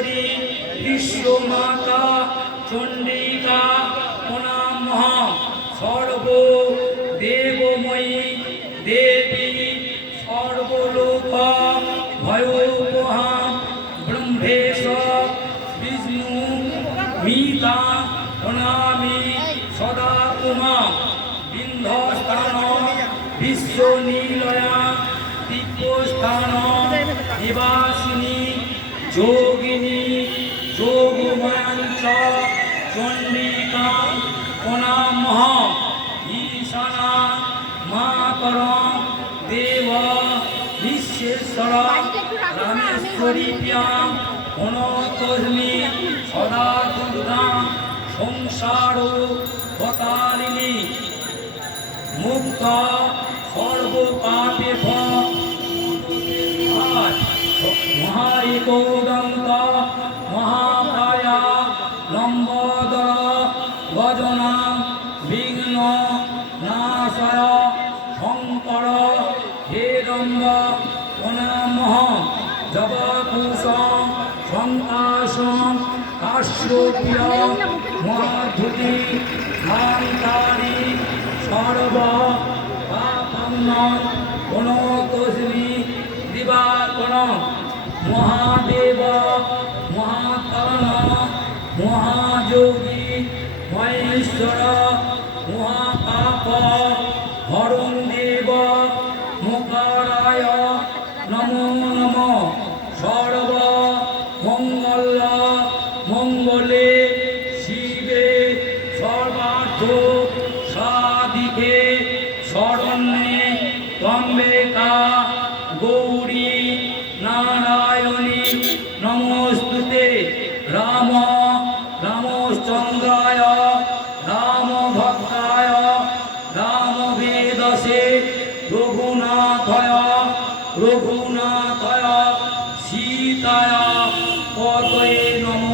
রামেশ্বরী বিশ্বমাতা চণ্ডিকা প্রণাম সর্ব দেবময়ী দেবী সর্বলোক ভয়োপহা ব্রহ্মেশ বিষ্ণু মিতা প্রণামী সদা উমা বিন্ধস্থান বিশ্বনীলয়া দিব্যস্থান নিবাসিনী যোগিনী যোগমাঞ্চ চণ্ডিকা প্রণাম ঈশানা মাতরম দেব বিশ্বেশ্বর রামেশ্বরীপ্যাং অনতস্মি সদা দুর্গা সংসার বতারিণী মুক্ত সর্বপাপে মহারিকৌদন্ত মহাকায়া লম্বোদর গজনা বিঘ্ন নাশয় শঙ্কর হেরম্ব প্রণাম জবকুশ সংকাশ কাশ্যপ্য মহাধুতি ধান্তারি সর্ব পাপন্ন অনতস্মি দিবাকর মহাদেব মহাকর্ণ মহাযোগী মহেশ্বর মহাপাপ হরণ দেব মুখারায় নমো নম সর্ব মঙ্গল মঙ্গলে শিবে সর্বার্থ সাধিকে শরণ্যে ত্র্যম্বিকা গৌরী নারায়ণী নমস্তুতে রাম রামচন্দ্রায় রামভক্তায় রামবেদসে রঘুনাথায় রঘুনাথায় সীতায় পতয়ে নমঃ।